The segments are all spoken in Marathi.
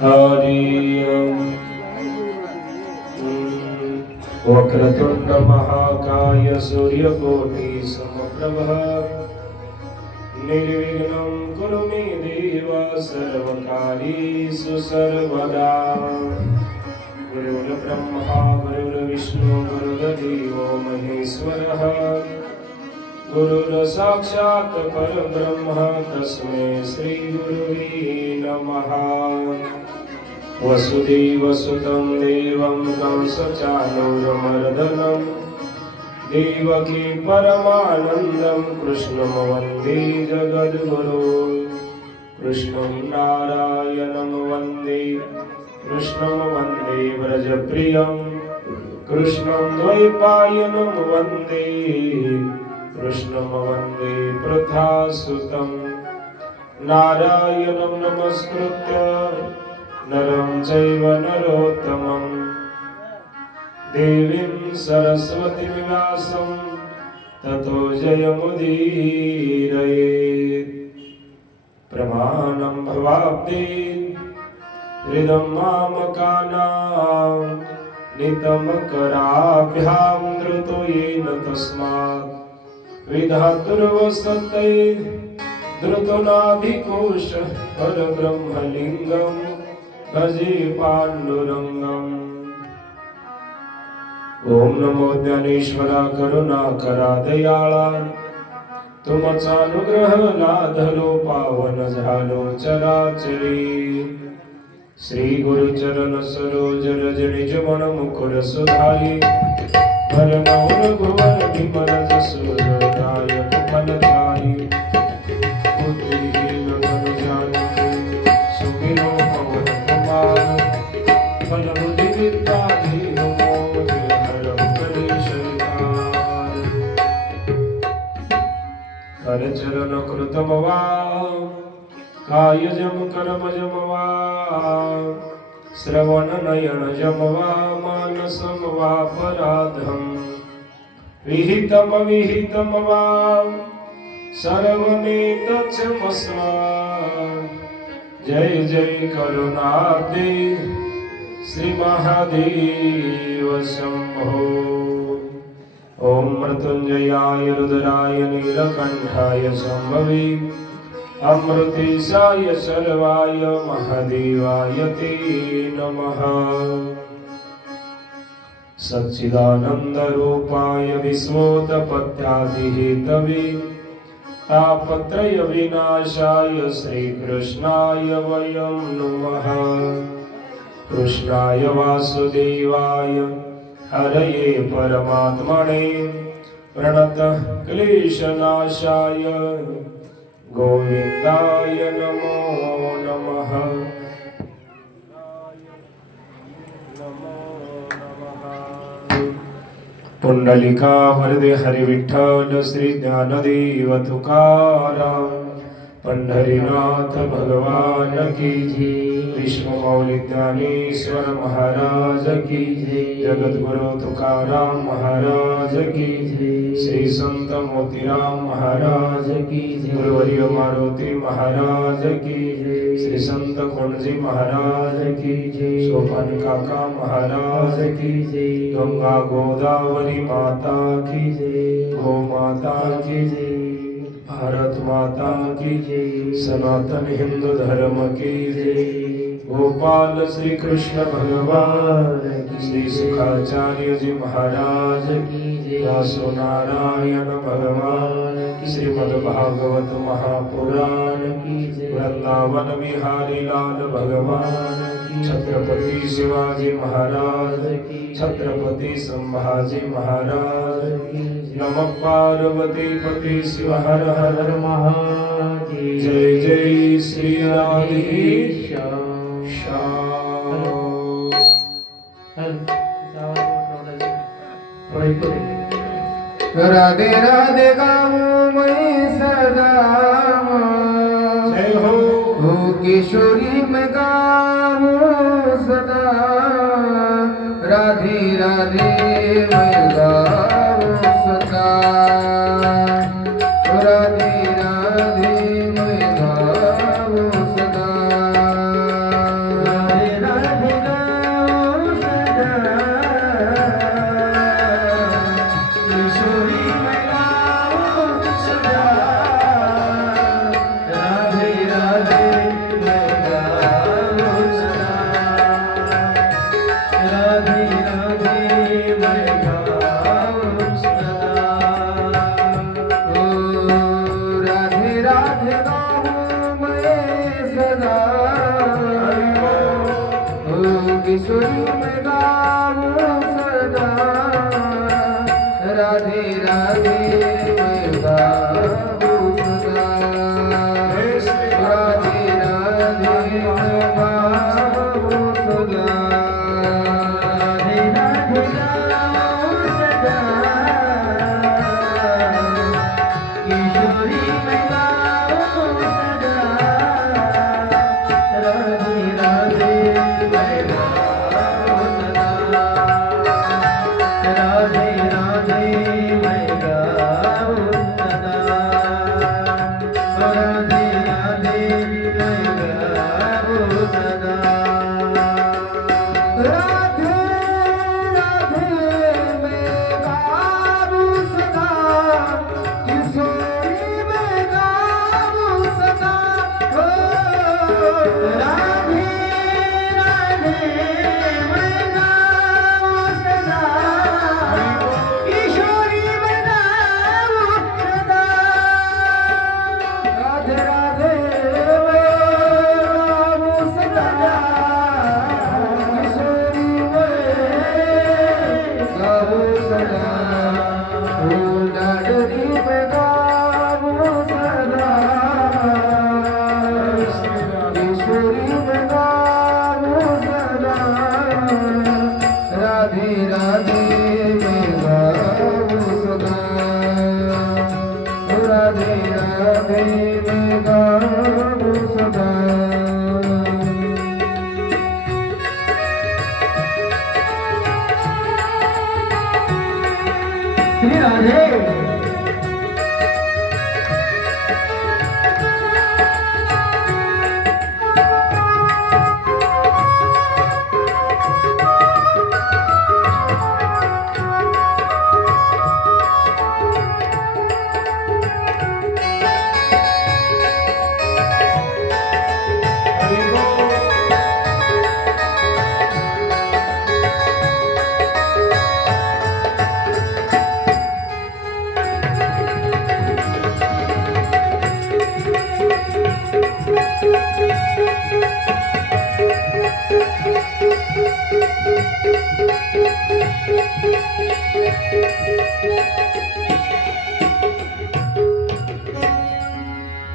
हरि वक्रतुंड महाकाय सूर्यकोटि समप्रभ निर्विघ्नं कुरु मे देव सर्वकार्येषु सर्वदा। गुरुर्ब्रह्मा गुरुर्विष्णु गुरुर्देवो महेश्वरः गुरुर्साक्षात् परब्रह्म तस्मै श्री गुरुवे नमः। वसुदेवसुतं देवं कंसचाणूरमर्दनं देवकी परमानन्दं कृष्णं वन्दे जगद्गुरो। कृष्णं नारायणं वन्दे कृष्णं वन्दे व्रजप्रियं कृष्णं द्वैपायनं वन्दे कृष्णं वन्दे पृथासुतं। नारायणं नमस्कृत्य नरं चैव नरोत्तमं देवीं सरस्वतीं व्यासं ततो जयमुदीरयेत्। प्रमाणं भवाब्दे हृदं मामकानां नितं कराभ्यां धृतो येन तस्मात् विधातुर्वसते धृतनाभिकोश परब्रह्मलिङ्गं भजे पाण्डुरङ्गम्। ओम नमो ज्ञानेश्वरा करुणाकरा दयाळा तुमचा अनुग्रह लाधलो पावन झालो चराचरी। श्री गुरुचरण सरोज रज निज मन मुकुर सुधारी भरनौ रघुवर विमल जसु दायक फलचारी। बुद्धिहीन तनु जानिके सुमिरो पवन कुमार फल बुद्धि विद्या धीरो मोहि हरहु कलेश विकार। कर चरण कृतम वा कायजम कर्मजम वा श्रवण नयनजम वा मानसम वा पराधम विहितम विहितम वा सर्वमेतत्क्षमस्व। जय जय करुणाब्दे श्री महादेव शंभो। ओम मृत्युंजयाय रुद्राय नीलकंठाय शंभवे अमृतेशाय सर्वाय महादेवाय ते नमः। सच्चिदानंदरूपाय विश्वोत्पत्त्यादिहेतवे तापत्रय विनाशाय श्रीकृष्णाय वयं नुमः। कृष्णाय वासुदेवाय हरये परमात्मने प्रणतः क्लेशनाशाय गोविंदाय नमो नमः। पुंडलिका वरदे हरि विठ्ठल श्री ज्ञानदेव तुकाराम पंढरीनाथ भगवान की जय। विश्वमौली ज्ञानेश्वर महाराज की जय। जगद्गुरु तुकाराम महाराज की जय। श्री संत मोतीराम महाराज की जय। गुरुवर्य मारुति महाराज की जय। श्री संत कोणजी महाराज की जय। सोपान काका महाराज की जय। गंगा गोदावरी माता की जय। गो माता की जय। भारत माता की जय। सनातन हिंदू धर्म की जय। गोपाल श्री कृष्ण भगवान श्री सुखाचार्य जी महाराज की जय। दासो नारायण भगवान श्रीमद् भागवत महापुराण की जय। वृंदावन बिहारी लाल भगवान छत्रपति शिवाजी महाराज की। छत्रपति संभाजी महाराज की। नमः पार्वती पति शिव हर हर महादेव। जय जय श्री राधे श्याम। राधे राधे गाऊं मैं सदा जय हो किशोरी में गाऊं सदा। राधे राधे मैं गाऊं सदा। राधे राधे मैं गाऊं सदा। सदा हो किशोरी मैं गाऊं सदा राधे राधे मैं गाऊं सदा राधे राधे मैं गाऊं सदा राधे राधे गाऊं सदा किशोरी मैं गाऊं सदा राधे राधे मैं गाऊं सदा राधे राधे मैं गाऊं सदा राधे राधे मैं गाऊं सदा राधे राधे मैं गाऊं सदा किशोरी मैं गाऊं सदा हो राधे राधे मैं गाऊं सदा किशोरी मैं गाऊं सदा राधे राधे मैं गाऊं सदा किशोरी मैं गाऊं सदा ओ लाडली मैं गाऊं सदा किशोरी मैं गाऊं सदा राधे राधे मैं गाऊं सदा राधे राधे मैं गाऊं सदा श्री राधे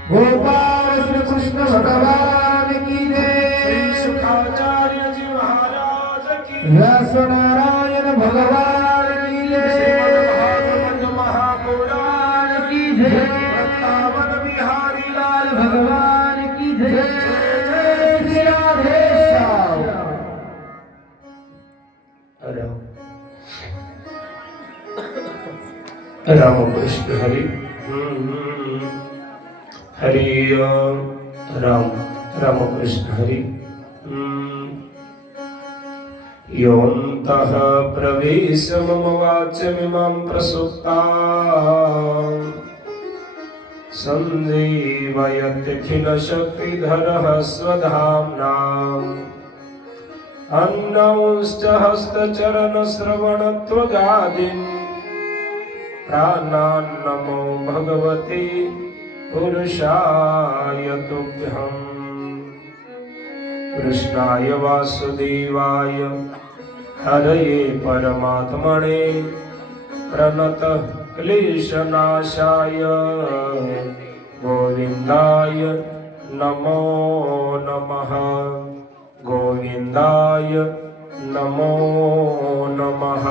गोपाल श्री कृष्ण भगवान की श्री जय सुखाचार्य जी महाराज की व्यास नारायण भगवान की श्रीमद्भागवत जय महापुराण की जय वृंदावन बिहारी लाल भगवान की जय जय श्री राधे श्याम राम कृष्ण हरि हरि राम राम कृष्ण हरि योऽन्तः प्रवेश मम वाचमिमां प्रसुप्ता सञ्जीवयत्यखिलशक्तिधरः स्वधाम्नाम् अन्नौश्च हस्तचरणश्रवणत्वगादीन् प्राणान्नमो भगवते पुरुषाय तुभ्यम् कृष्णाय वासुदेवाय हरये परमात्मने प्रणतः क्लेशनाशाय गोविन्दाय नमो नमः गोविन्दाय नमो नमः।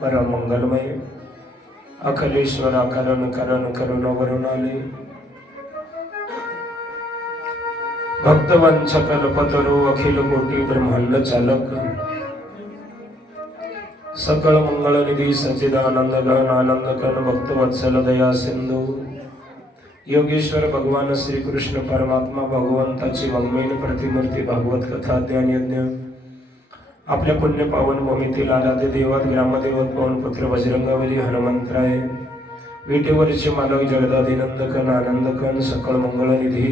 परम मंगलमय अखिलेश्वरा करण करण करुण वरुणालय भक्तवंश कल्पतरु अखिल कोटि ब्रह्मांड चालक सकळ मंगल निधी सच्चिदानंद घन आनंद कन भक्त वत्सल दया सिंधू योगेश्वर भगवान श्री कृष्ण परमात्मा भगवंताची वाङ्मयीन प्रतिमूर्ती भागवत कथा ध्यान यज्ञ आपल्या पुण्य पावन भूमीतील आराध्य देवात ग्रामदेवत पवन पुत्र बजरंगबली हनुमंतराय विटेवरचे मालक जगदादिनंदकन आनंदकन सकळ मंगलनिधी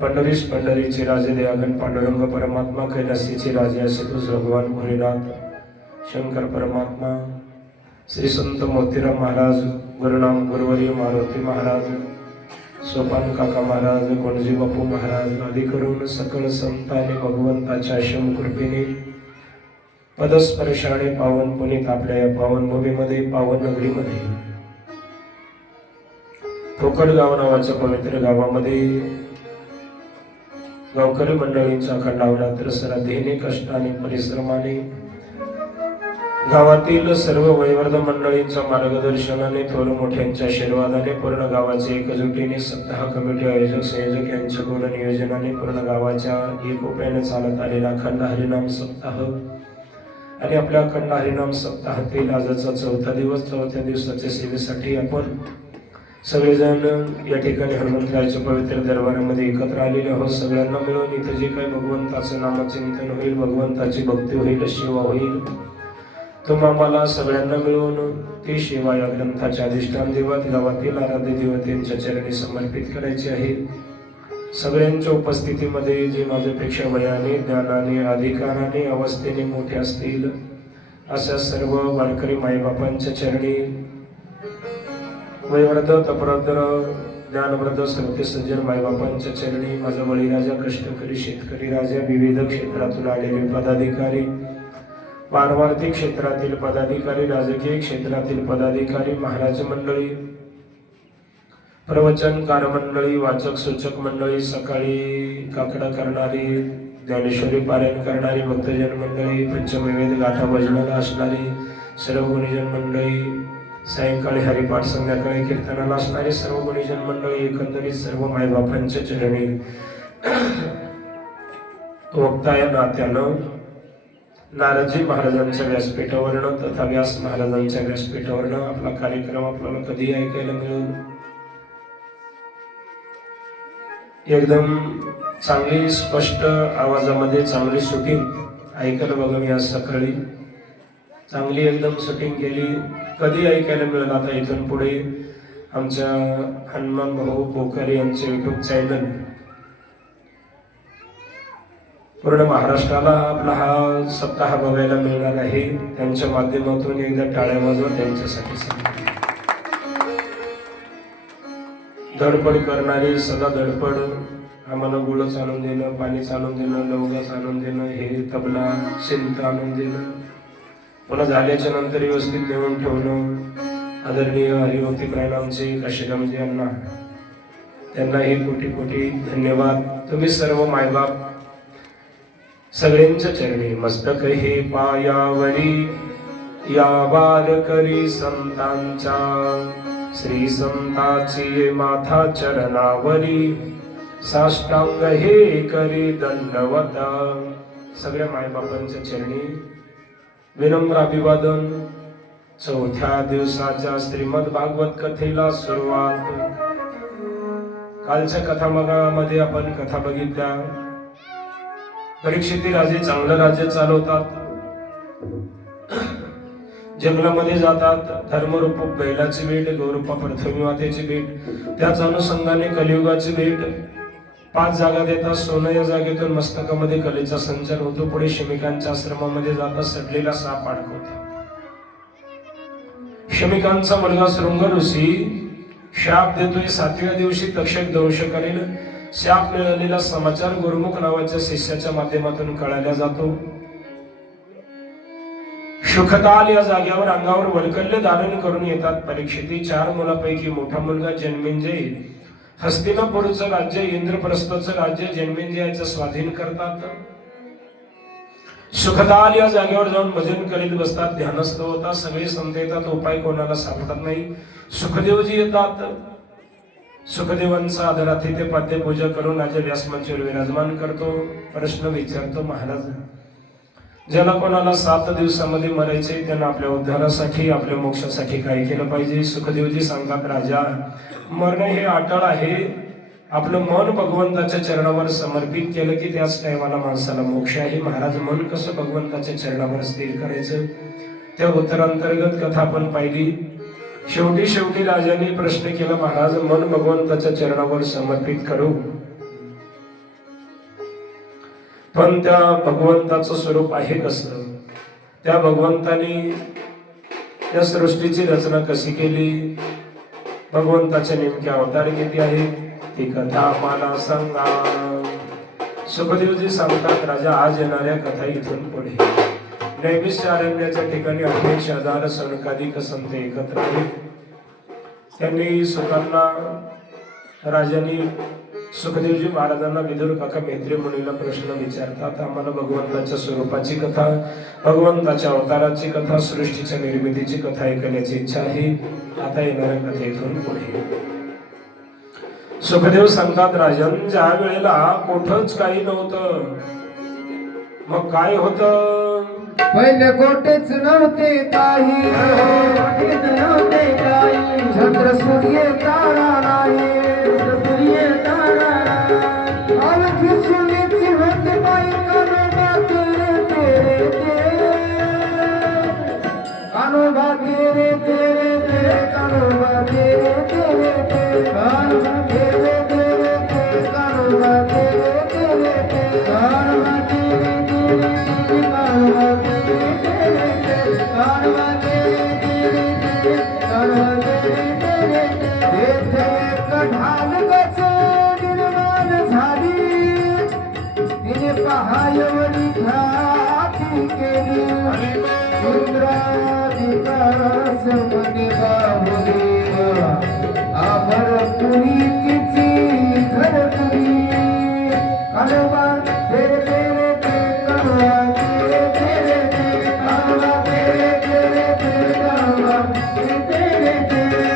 पंढरीश पंढरीचे राजे दयागण पांडुरंग परमात्मा कैलासीचे राजे असे तुझ भगवान भोलेनाथ शंकर परमात्मा श्री संत मोतीराम महाराज गुरुनाम गुरुवर्य मारुती महाराज सोपान काका महाराज, कोणजी बापू महाराज आदी करून सकळ संतांनी भगवंताच्या अशम कृपेने पदस्पर्शाने पावन पुनीत आपल्या या पावन भूमीमध्ये, पावन नगरीमध्ये, ठोकडगाव नावाच्या पवित्र गावामध्ये गावकरी मंडळींच्या अखंडावरात्र श्रद्धेने, कष्टाने, परिश्रमाने, गावातील सर्व वयवर्ध मंडळींच्या मार्गदर्शनाने, थोर मोठ्यांच्या आशीर्वादाने, पूर्ण गावाच्या एकजुटीने, सप्ताह कमिटी आयोजक संयोजक यांच्या पूर्ण नियोजनाने, पूर्ण गावाच्या एकोप्याने चालत आलेला अखंड हरिनाम सप्ताह आणि आपल्या अखंड हरिनाम सप्ताहातील आजचा चौथा दिवस, चौथ्या दिवसाच्या सेवेसाठी आपण सगळेजण या ठिकाणी हनुमंतरायाच्या पवित्र दरबारामध्ये एकत्र आलेले आहोत. सगळ्यांना मिळून इथं जे काही भगवंताचं नामचिंतन होईल, भगवंताची भक्ती होईल, सेवा होईल, तुम्हा आम्हाला सगळ्यांना मिळून ती सेवा या ग्रंथाच्या अधिष्ठान देवत, गावातील आराध्य देवतेंच्या चरणी समर्पित करायची आहे. सगळ्यांच्या उपस्थितीमध्ये जे माझ्यापेक्षा वयाने, ज्ञानाने, अधिकाराने, अवस्थेने मोठे असतील अशा सर्व वारकरी माईबापांच्या चरणी, वयवृद्ध, तपवृद्ध, ज्ञानवृद्ध, श्रोते सज्जन माईबापांच्या चरणी, माझा बळीराजा, कष्टकरी शेतकरी राजा, विविध क्षेत्रातून आलेले पदाधिकारी, पारमार्थिक क्षेत्रातील पदाधिकारी, राजकीय क्षेत्रातील पदाधिकारी, महाराज मंडळी, प्रवचनकार मंडळी, वाचक सूचक मंडळी, सकाळी काकडा करणारी, ज्ञानेश्वरी पारायण करणारी भक्तजन मंडळी, पंचमवेद गाठा भजनाला असणारी सर्व गुणीजन मंडळी, सायंकाळी हरिपाठ, संध्याकाळी कीर्तनाला असणारे सर्व गुणीजन मंडळी, एकंदरीत सर्व मायबापांच्या चरणी वक्ता या नात्यानं नारदजी महाराजांच्या व्यासपीठावरनं तथा व्यास महाराजांच्या व्यासपीठावरनं आपला कार्यक्रम आपल्याला कधी ऐकायला मिळेल. एकदम चांगली स्पष्ट आवाजामध्ये चांगली शूटिंग ऐकायला बघा. मी आज सकाळी चांगली एकदम शूटिंग केली, कधी ऐकायला मिळेल आता इथून पुढे आमच्या हनुमान भाऊ बोकारे यांचे युट्यूब चॅनल पूर्ण महाराष्ट्राला आपला हा सप्ताह बघायला मिळणार आहे. त्यांच्या माध्यमातून एकदा टाळ्या वाजवा त्यांच्यासाठी. धडपड करणारी, सदा धडपड, आम्हाला गुळच आणून देणं, पाणीच आणून देणं, लवंगाच आणून देणं, हे तबला शिंत आणून देणं, पुन्हा झाल्याच्या नंतर व्यवस्थित नेऊन ठेवणं. आदरणीय हरिभक्ती प्रणामचे काशीरामजी यांना, त्यांनाही कोटी कोटी धन्यवाद. तुम्ही सर्व मायबाप सगळ्यांच्या चरणी, मस्तक हे पायावरी या वारकरी संतांच्या, श्री संताची माथा चरणावरी, साष्टांग हे करी दंडवता. सगळ्या मायबापांच्या चरणी विनम्र अभिवादन. चौथ्या दिवसाच्या श्रीमद भागवत कथेला सुरुवात. कालच्या कथामध्ये आपण कथा बघितल्या. परीक्षिती राजे चांगलं राज्य चालवतात, जंगलामध्ये जातात, धर्मरूप बैलाची भेट, गौरूपा पृथ्वी मातेची भेट, त्याच अनुषंगाने कलियुगाची भेट. 5 जागा देतात, सोनं या जागेतून मस्तकामध्ये कलेचा संचार होतो. पुढे शमिकांच्या आश्रमामध्ये जातात, सडलेला साप अडकवतात. शमिकांचा मुलगा शृंग ऋषी शाप देतोय. 7व्या दिवशी तक्षक दंश करेल. शाप मिळालेला समाचार गुरुमुख नावाच्या शिष्याच्या माध्यमातून कळाला जातो. सुखताल या जागेवर अंगावर वल्कल्य धारण करून येतात परीक्षिती. 4 मुलापैकी मोठा मुलगा जन्मेंजय हस्तिनापूरचं राज्य, इंद्रप्रस्थचं राज्य जन्मेंजयाचं स्वाधीन करतात. सुखताल या जागेवर जाऊन भजन करीत बसतात, ध्यानस्थ होतात. सगळे संत येतात, उपाय कोणाला सापडत नाही. सुखदेवजी येतात. सुखदेवांचा आदरातिथ्य पाद्य पूजा करून राजा व्यासमंचावर विराजमान करतो. प्रश्न विचारतो, महाराज ज्याला कोणाला 7 दिवसामध्ये मरायचे त्यांना आपल्या उद्धारासाठी, आपल्या मोक्षासाठी काय केलं पाहिजे? सुखदेवजी सांगतात, राजा मरण हे अटळ आहे. आपलं मन भगवंताच्या चरणावर समर्पित केलं की त्याच टायमाला माणसाला मोक्ष आहे. महाराज मन कसं भगवंताच्या चरणावर स्थिर करायचं? त्या उत्तरांतर्गत कथा आपण पाहिली. शेवटी राजाने प्रश्न केला, महाराज मन भगवंताच्या चरणावर समर्पित करू, पण त्या भगवंताचं स्वरूप आहे कसं? त्या भगवंताने त्या सृष्टीची रचना कशी केली? भगवंताचे नेमके अवतार किती आहे? ती कथा आम्हाला सांगा. सुखदेवजी सांगतात, राजा आज येणाऱ्या कथा इथून पुढे. नैमिषारण्याच्या ठिकाणी 28,000 सनकाधिक संत एकत्र आले. त्यांनी सुखांना राजांनी सुखदेवजी महाराजांना विदुर काका मैत्री मुनीला प्रश्न विचारतात. आम्हाला भगवंताच्या स्वरूपाची कथा, भगवंताच्या अवताराची कथा, सृष्टीच्या निर्मितीची कथा ऐकण्याची इच्छा आहे. आता येणाऱ्या कथेतून पुढे. सुखदेव सांगतात, राजन ज्या वेळेला कोठच काही नव्हतं, मग काय होतं? पहिले कोटेच नव्हते काही, कोटेच नव्हते काही. चंद्र सूर्य तारा नाही, सूर्य तारा नाही. अलग सुनेची होते बाई कानोबा तेरे तेरे तेरे, कानोबा तेरे तेरे तेरे, कानोबा तेरे तेरे तेरे, कानोबा तेरे तेरे तेरे, कानोबा तेरे तेरे तेरे, कानोबा तेरे तेरे तेरे, कानोबा तेरे तेरे तेरे, कानोबा तेरे तेरे तेरे, कानोबा तेरे तेरे तेरे. येथे एक ढाल गच निर्माण झाली, तिने पहायवरी ख्याती केली. इंद्राधिकारास मने बाहुली, अमरपुरी तिची घरपुरी. कानोबा तेरे तेरे तेरे, कानोबा तेरे तेरे तेरे, कानोबा तेरे तेरे तेरे, कानोबा तेरे तेरे तेरे.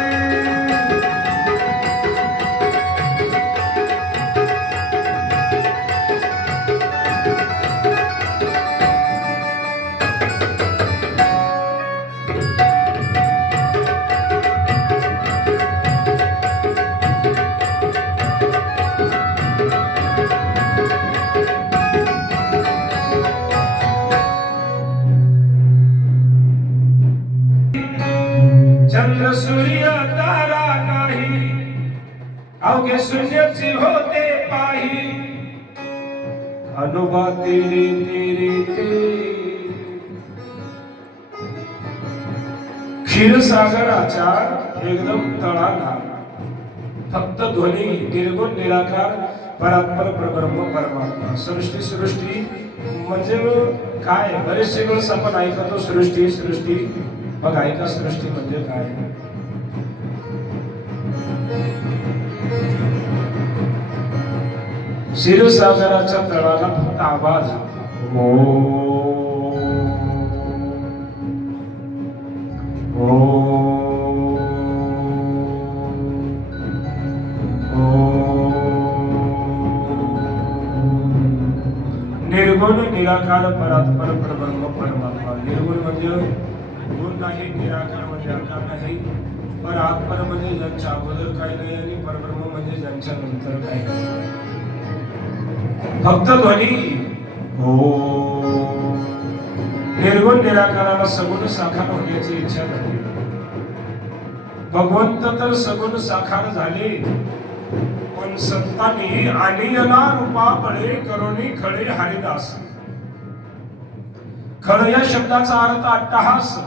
चंद्र सूर्य तारा नाही, अवघे शून्याची होते पाही. कानोबा तेरे तेरे तेरे. क्षीरसागराच्या एकदम तळाला फक्त ध्वनी, निर्गुण निराकार परात्पर परब्रह्म परमात्मा. सृष्टी म्हणजे काय? बरेचसे वेळेस आपण ऐकतो सृष्टी सृष्टी. मग ऐका, सृष्टी म्हणजे काय? क्षीरसागराच्या तळाला फक्त आवाज, ओ निर्गुण निराकार परात्पर परब्रह्म परमात्मा. निर्गुण म्हणजे गुण नाही, निराकार म्हणजे आकार नाही, परात्पर म्हणजे ज्यांच्या अगोदर काही नाही, आणि परब्रह्म म्हणजे ज्यांच्या नंतर काही नाही. फक्त ध्वनी हो. निर्गुण निराकाराला सगुण साकार होण्याची इच्छा झाली. भगवंत तर सगुण साकार झाले, पण संतांनी अनियना रूपा बळे करोनी खळे हरिदास. खळ या शब्दाचा अर्थ अट्टहास.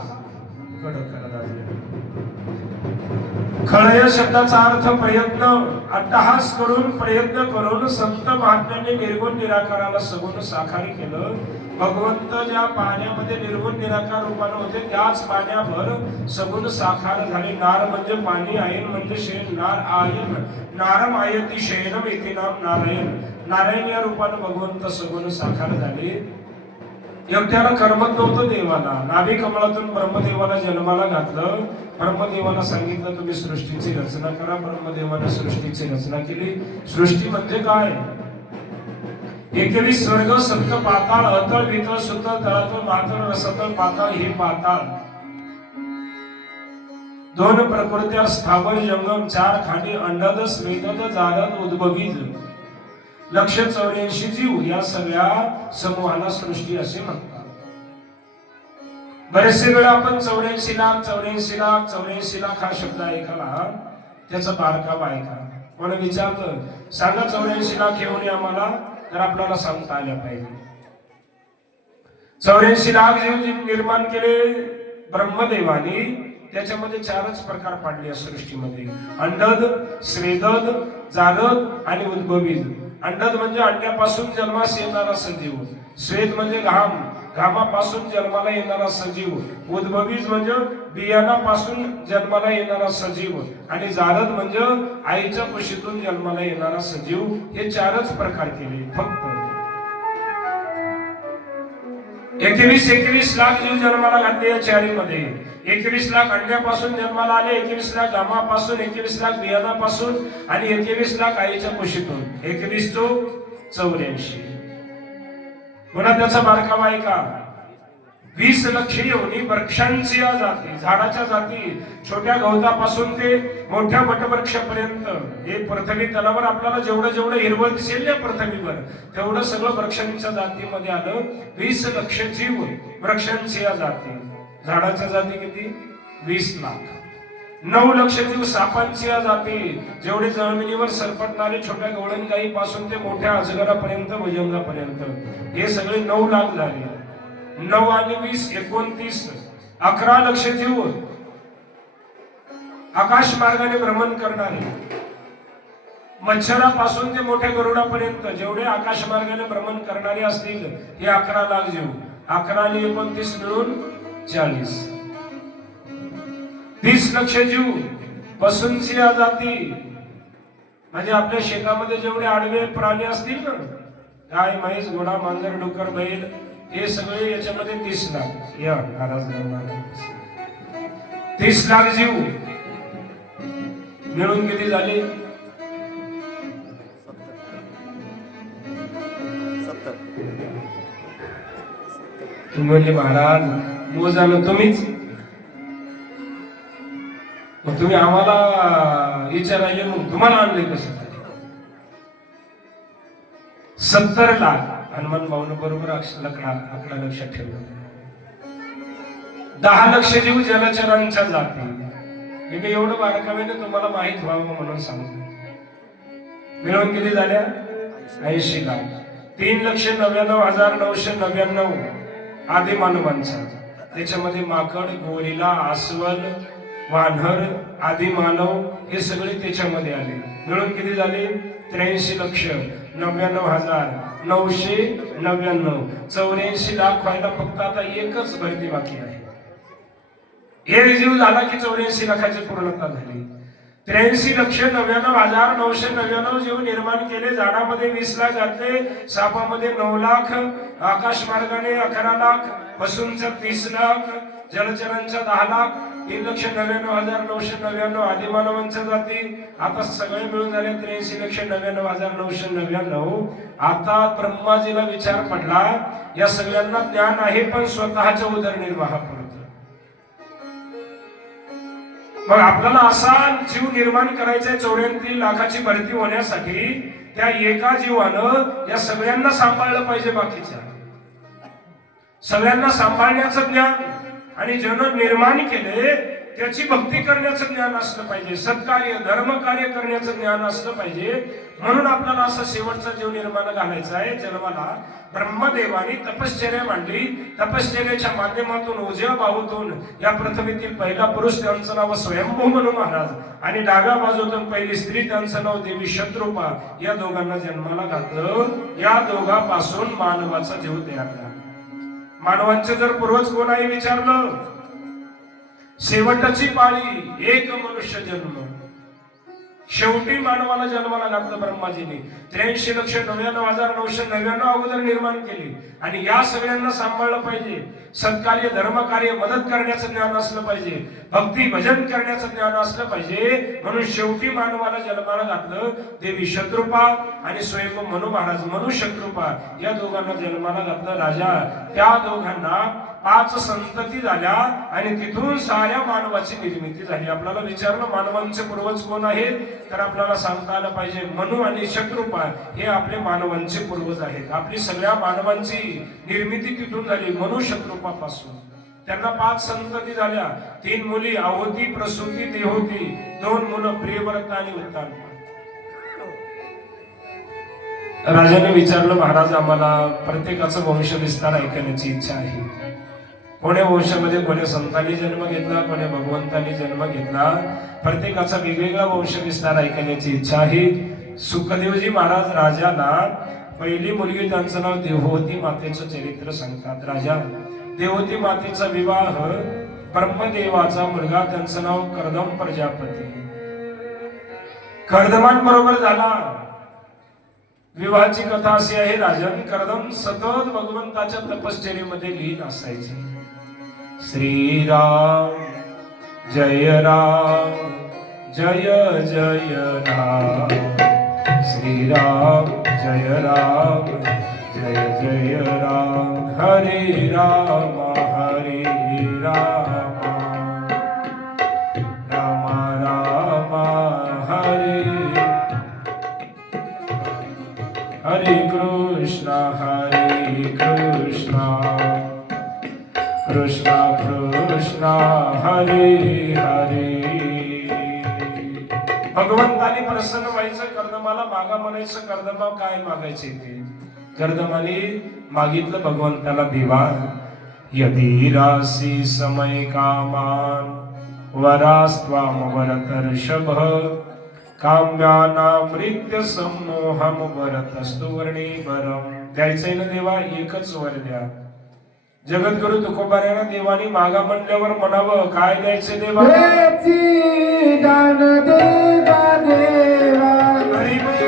खळ या शब्दाचा अर्थ प्रयत्न. अट्टहास करून, प्रयत्न करून संत महात्म्यांनी निर्गुण निराकाराला सगुण साकारी केलं. भगवंत ज्या पाण्यामध्ये निर्गुण निराकार रूपाने होते, त्याच पाण्यावर सगुण साकार झाले. नार म्हणजे पाणी, आयन म्हणजे शयन. नार आयन, नारम आयती शयनम इति नाम नारायण. नारायण या रूपाने भगवंत सगुण साकार झाले. एकट्याला करमत नव्हतं देवाला. नाभी कमळातून ब्रह्मदेवाला जन्माला घातलं. ब्रह्मदेवाला सांगितलं तुम्ही सृष्टीची रचना करा. ब्रह्मदेवाने सृष्टीची रचना केली. सृष्टी म्हणजे काय? 21 स्वर्ग, सप्त पाताळ, अतळ वितळ सुतळ तळातळ मातळ रसतळ पाताळ हे पाताळ. 2 प्रकृत्या स्थावर जंगम, 4 खाणी अंडद स्वेदद जारद उद्भवीज, 184 जीव. या सगळ्या समूहाला सृष्टी असे म्हणतात. बरेचसे वेळा आपण 84 लाख 84 लाख 84 लाख हा शब्द ऐकला, त्याचा बारकावा ऐका. मला विचारलं, सांगा 84 लाख येऊन आम्हाला, तर आपल्याला सांगता आल्या पाहिजे. 84 लाख जीव निर्माण केले ब्रह्मदेवानी. त्याच्यामध्ये चारच प्रकार पाडले या सृष्टीमध्ये. अंडद, स्वेदद, जारद आणि उद्भवीज. अंडद म्हणजे अंड्यापासून जन्मास येणारा सजीव. स्वेद म्हणजे घाम, घामापासून जन्माला येणारा सजीव. उद्भवीज म्हणजे बियाणापासून जन्माला येणारा सजीव. आणि जारद म्हणजे आईच्या कुशीतून जन्माला येणारा सजीव. हे चारच प्रकार केले फक्त. 21 लाख जीव जन्माला घातले या चारीमध्ये. 21 लाख अंड्यापासून जन्माला आले, 21 लाख घामापासून, 21 लाख बियाणापासून आणि 21 लाख आईच्या कुशीतून. 21 तो 84. पुन्हा त्याचा बारकावा आहे का? 20 लक्ष योनी वृक्षांची जाती, झाडाच्या जाती, छोट्या गवतापासून ते मोठ्या वटवृक्षापर्यंत. हे पृथ्वी तलावर आपल्याला जेवढं जेवढं हिरवळ दिसेल या पृथ्वीवर तेवढं सगळं वृक्षांच्या जातीमध्ये आलं. 20 लक्ष जीव वृक्षांची जाती. झाडाच्या जाती किती? 20 लाख. 9 लक्ष जीव सापांची जाती, जेवढे जमिनीवर सरपटणारे छोट्या गवळणगाई पासून ते मोठ्या अजगरापर्यंत, भुजंगापर्यंत. हे सगळे 9 लाख झाले. 9 आणि 20 29. 11 लक्ष जीव आकाश मार्गाने भ्रमण करणारे, मच्छरापासून ते मोठ्या गरुडापर्यंत जेवढे आकाश मार्गाने भ्रमण करणारे असतील हे 11 लाख जीव. 11 आणि 29 मिळून 40. 30 लक्ष जीव पशूंची जाती, म्हणजे आपल्या शेतामध्ये जेवढे आडवे प्राणी असतील ना, गाय, म्हैस, घोडा, मांजर, डुकर, बैल, हे सगळे याच्यामध्ये 30 लाख. या महाराज 30 लाख जीव मिळून किती झाले? 70. तुम्ही म्हणजे महाराज मोजानं तुम्हीच, मग तुम्ही आम्हाला विचारायले मग तुम्हाला आणले कसं? 70 लाख. हनुमान भाऊन बरोबर आकडा लक्षात ठेवला. 10 लक्ष जीव जलचरांच्या जाती. मी एवढं बारकाव्याने तुम्हाला माहित व्हावं म्हणून सांगतो. मिळून किती झाल्या? 80 लाख. 3,99,999 आदी मानवांचा. त्याच्यामध्ये माकड, गोरिला, अस्वल, वानर आदी मानव हे सगळे त्याच्यामध्ये आले. मिळून किती झाले? 83,99,999. 84 लाख व्हायला फक्त आता एकच भरती बाकी आहे. हे जीव झाला की 84 लाखाची पूर्णता झाली. 83,99,999 जीव निर्माण केले. झाडामध्ये 20 लाख घातले, सापामध्ये 9 लाख, आकाश मार्गाने 11 लाख, पशूंचा 30 लाख, जलचरांच्या 10 लाख, 3,99,999 आदिमानवांच्या जाती. आता सगळे मिळून झाले 83,99,999. आता ब्रह्माजीला विचार पडला, या सगळ्यांना ज्ञान आहे पण स्वतःच्या उदरनिर्वाहापुरतं. मग आपल्याला असा जीव निर्माण करायचा आहे 84 लाखाची भरती होण्यासाठी. त्या एका जीवानं या सगळ्यांना सांभाळलं पाहिजे. बाकीच्या सगळ्यांना सांभाळण्याचं ज्ञान आणि ज्यानं निर्माण केले त्याची भक्ती करण्याचं ज्ञान असलं पाहिजे. सत्कार्य, धर्मकार्य करण्याचं ज्ञान असलं पाहिजे. म्हणून आपल्याला असं शेवटचा जीव निर्माण घालायचा आहे जन्माला. ब्रह्मदेवानी तपश्चर्या मांडली. तपश्चर्याच्या माध्यमातून उजव्या बाजूतून या पृथ्वीतील पहिला पुरुष, त्यांचं नाव स्वयंभू म्हणू महाराज, आणि डाव्या बाजूतून पहिली स्त्री, त्यांचं नाव देवी शत्रुपा, या दोघांना जन्माला घातलं. या दोघांपासून मानवाचा जीव तयार झाला. मानवांचे जर पूर्वज कोण आहे विचारलं, शेवटची पाळी एक मनुष्य जन्म. शेवटी मानवाला जन्माला घातलं ब्रह्माजीने. 83,99,999 अगोदर निर्माण केली. आणि या सगळ्यांना सांभाळलं पाहिजे. सत्कार्य, धर्मकार्य, मदत करण्याचं ज्ञान असलं पाहिजे. भक्ती, भजन करण्याचं ज्ञान असलं पाहिजे. म्हणून शेवटी मानवाला जन्माला घातलं. देवी शत्रुपा आणि स्वयंभू मनु महाराज, मनु शत्रुपा या दोघांना जन्माला घातलं. राजा त्या दोघांना 5 संतती झाल्या आणि तिथून साऱ्या मानवाची निर्मिती झाली. आपल्याला विचारलं मानवांचे पूर्वज कोण आहेत, तर आपल्याला सांगता आलं पाहिजे मनु आणि शत्रुपा हे आपले मानवांचे पूर्वज आहेत. आपली सगळ्या मानवांची निर्मिती तिथून झाली, मनु शत्रुपापासून. त्यांना 5 संतती झाल्या. 3 मुली, आहुती, प्रसूती, देहोती. 2 मुलं, प्रियव्रत आणि उत्तानपाद. राजाने विचारलं, महाराज आम्हाला प्रत्येकाचं वंश विस्तार ऐकण्याची इच्छा आहे. कोण्या वंशामध्ये कोण्या संतांनी जन्म घेतला, कोण्या भगवंतांनी जन्म घेतला, प्रत्येकाचा वेगवेगळा वंश विस्तार ऐकण्याची इच्छा आहे. सुखदेवजी महाराज राजाला पहिली मुलगी, त्यांचं नाव देवहूती मातेचं चरित्र सांगतात. राजा देवहूती मातेचा विवाह ब्रह्मदेवाचा मुलगा, त्यांचं नाव कर्दम प्रजापती, कर्दमान बरोबर झाला. विवाहाची कथा अशी आहे. राजन कर्दम सतत भगवंताच्या तपश्चर्येमध्ये लीन असायचे. श्रीराम जय राम जय जय राम, श्रीराम जय राम जय जय राम, हरे राम हरे राम, राम राम हरे हरे कृष्ण कृष्ण कृष्ण हरे हरे. भगवंताने प्रसन्न व्हायचं, कर्दमाला मागा म्हणायचं. कर्दमा काय मागायचे ते कर्दमाने मागितलं भगवंताला. देवा यदि रासी समय कामान वरास्त्वाम वरतर्षभ, काम्यानामृत्य सम्मोहम वरतस्तु वर्णीभरम. द्यायचंय ना देवा, एकच वर द्या. जगद्गुरु तुकोबाऱ्यानं देवानी मागा म्हणल्यावर म्हणावं काय द्यायचं देवा? दान देवा देवा, हरी बोल.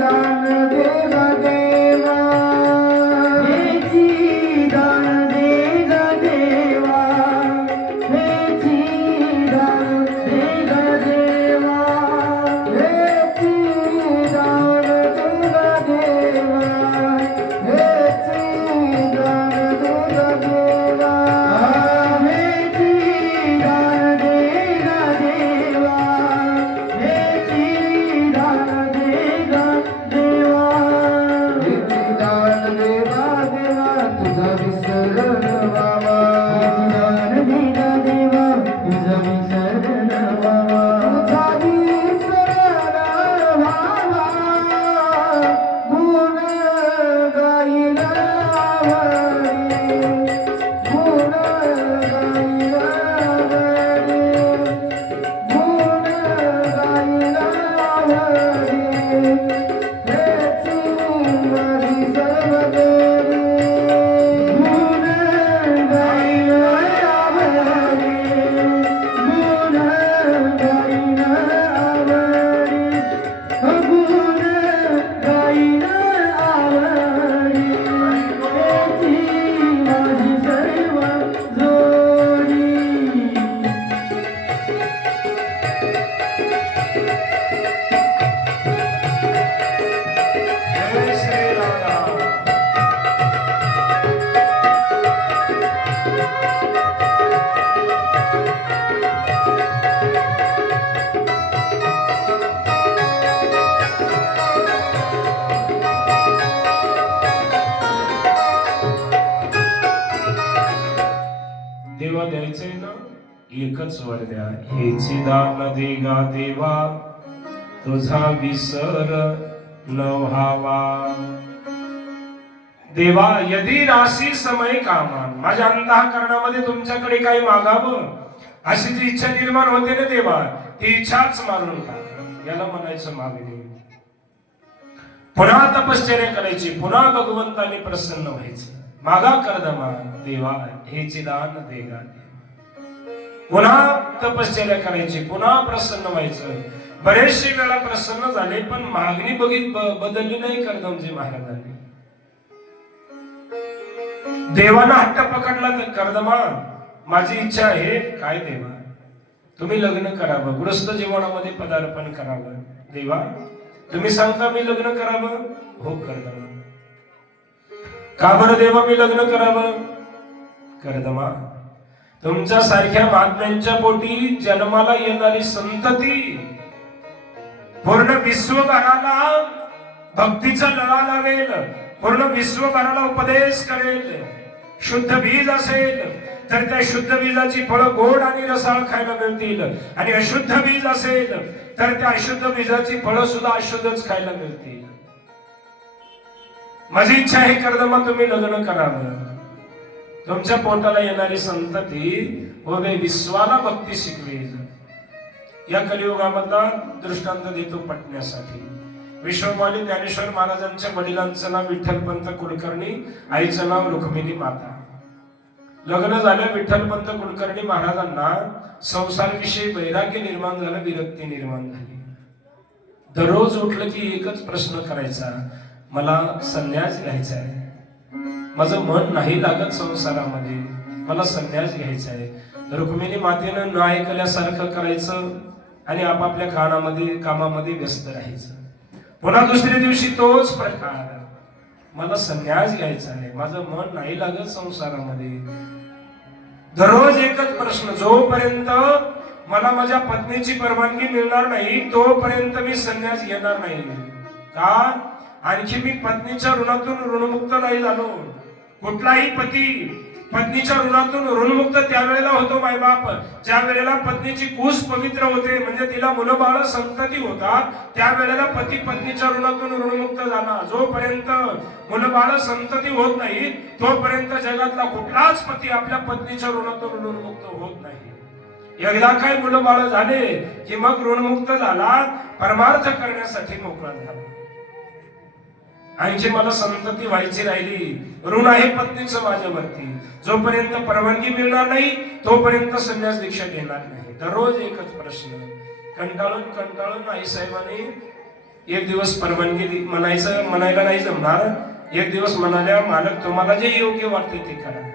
दान देवा देवा, दान देवा देवा, दान देवा देवा, दान देवा द्यायचंय ना, एकच वर द्या. हेची दान देगा देवा, तुझा विसर न व्हावा. देवा यदि राशी समय कामान, माझ्या अंतःकरणामध्ये तुमच्याकडे काही मागावं अशी जी इच्छा निर्माण होते ना देवा, ती इच्छाच मारून टाक. याला म्हणायचं मागणी. पुन्हा तपश्चर्या करायची, पुन्हा भगवंताने प्रसन्न व्हायचं. मागा कर्दमा देवा, हेची दान देगा. पुन्हा तपश्चर्या करायची, पुन्हा प्रसन्न व्हायचं. बरेचशे वेळा प्रसन्न झाले, पण मागणी बदलली नाही कर्दमजी महाराजांनी. देवाना हट्ट पकडला तर कर्दमा माझी इच्छा आहे. काय देवा? तुम्ही लग्न करावं, गृहस्थ जीवनामध्ये पदार्पण करावं. देवा तुम्ही सांगता मी लग्न करावं? हो कर्दमा. का बरं देवा मी लग्न करावं? कर्दमा तुमच्या सारख्या महात्म्यांच्या पोटी जन्माला येणारी संतती पूर्ण विश्वभराला भक्तीचा लळा लावेल, पूर्ण विश्वभराला उपदेश करेल. शुद्ध बीज असेल तर त्या शुद्ध बीजाची फळं गोड आणि रसाळ खायला मिळतील, आणि अशुद्ध बीज असेल तर त्या अशुद्ध बीजाची फळं सुद्धा अशुद्धच खायला मिळतील. माझी इच्छा आहे कर्दमा तुम्ही लग्न करावं. तुमच्या पोटाला येणारी संतती व विश्वाला भक्ती शिकवेल. या कलियुगामधला दृष्टांत देतो पटण्यासाठी. विश्वमाली ज्ञानेश्वर महाराजांच्या वडिलांचं नाव विठ्ठलपंत कुलकर्णी, आईचं नाव रुक्मिणी माता. लग्न झालं विठ्ठलपंत कुलकर्णी महाराजांना संसाराविषयी वैराग्य निर्माण झालं, विरक्ती निर्माण झाली. दररोज उठलं की एकच प्रश्न करायचा, मला संन्यास घ्यायचा आहे, माझं मन नाही लागत संसारामध्ये, मला संन्यास घ्यायचा आहे. रुक्मिणी मातेनं न ऐकल्यासारखं करायचं आणि आपापल्या कामामध्ये व्यस्त राहायचं. पुन्हा दुसऱ्या दिवशी तोच प्रकार, मला संन्यास घ्यायचा आहे, माझं मन नाही लागत संसारामध्ये. दररोज एकच प्रश्न, जोपर्यंत मला माझ्या पत्नीची परवानगी मिळणार नाही तोपर्यंत मी संन्यास घेणार नाही. का? आणखी मी पत्नीच्या ऋणातून ऋणमुक्त नाही झालो. कुठलाही पती पत्नीच्या ऋणातून ऋणमुक्त त्यावेळेला होतो मायबाप, ज्या वेळेला पत्नीची कूस पवित्र होते, म्हणजे तिला मुलं बाळ संतती होतात, त्यावेळेला पती पत्नीच्या ऋणातून ऋणमुक्त झाला. जोपर्यंत मुलं बाळ संतती होत नाही तोपर्यंत जगातला कुठलाच पती आपल्या पत्नीच्या ऋणातून ऋणमुक्त होत नाही. एकदा काय मुलं बाळ झाले की मग ऋणमुक्त झाला, परमार्थ करण्यासाठी मोकळा झाला. आणखी मला संतती व्हायची राहिली, ऋण आहे पत्नीचं माझ्यावरती, जोपर्यंत परवानगी मिळणार नाही तोपर्यंत संन्यास दीक्षा घेणार नाही. दररोज एकच प्रश्न. कंटाळून आई साहेबांनी एक दिवस परवानगी म्हणायला नाही जमणार. एक दिवस म्हणाल्या, मालक तुम्हाला जे योग्य वाटते ते करा.